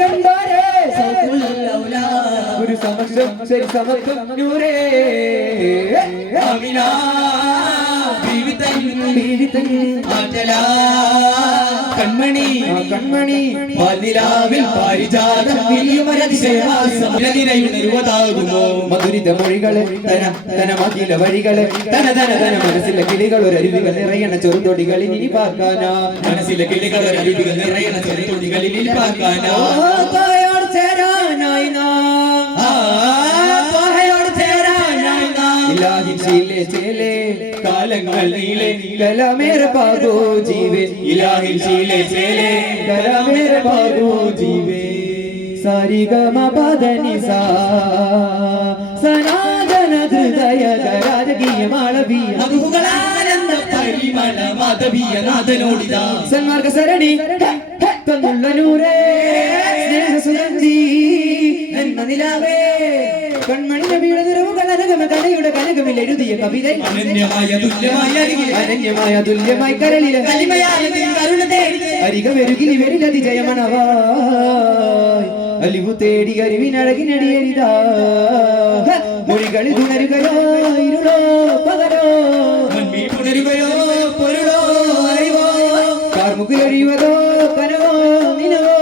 കണ്ടോരേ ഗുരു സമക്ഷം ശരി സമക്ഷം നൂരേ ജീവിതം കൺമണി ആ കൺമണി. പാലിലാവിൽ പാരിജാതം വിരിയുമരതിശയമാസമുരുവതാകുമോ മധുരിത മൊഴികൾ തന തനമാക്കില വഴികൾ. തന തന തന മനസ്സിലെ കിളികൾ ഒരു അരുവികൾ നിറയണ ചെറുതൊടികളിൽ ഇനി പാർക്കാനാ. മനസ്സിലെ കിളികൾ അരുവികൾ നിറയണ ചെറുതൊടികളിൽ ഇനി പാർക്കാനോ. നാം ഇലാഹി ശീലേ ചേലേ കാലങ്ങൾ നീളെ കലമേര പാകോ ജീവേ. ഇലാഹിൽ ശീലെ ചേലേ കലമേര പാകോ ജീവേ. സരിഗമ പദനി സനാതന ഹൃദയ രാജകീയ മാളവീയ മധുകളാനന്ദ പരിമള മാധവീയ നാഥനോടിതാ. സന്മാർഗ സരണി തന്നുള്ള നൂരേ സ്നേഹ സുഗന്ധി നന്മ നിലാവേ. കൺമണിന്റെ വീടുതിരവുകൾ അനകമ കലയുടെ കനകമിൽ എഴുതിയ കവിത. അനന്യമായ തുല്യമായ അരികിൽ അനന്യമായ തുല്യമായി കരളിൽ അരികമരുകിൽ ഇവരിൽ അതിജയമണവായ് അലിവു തേടി അരിവിനഴകിനടിയരിതാ മൊഴികളിൽ ഉണരുകയോ ഇരുളോ പകരോ. ഉണരുകയോ പൊരുളോ അറിവോ കാർമുകിലൊഴിയുവതോ കനവോ നിലവോ.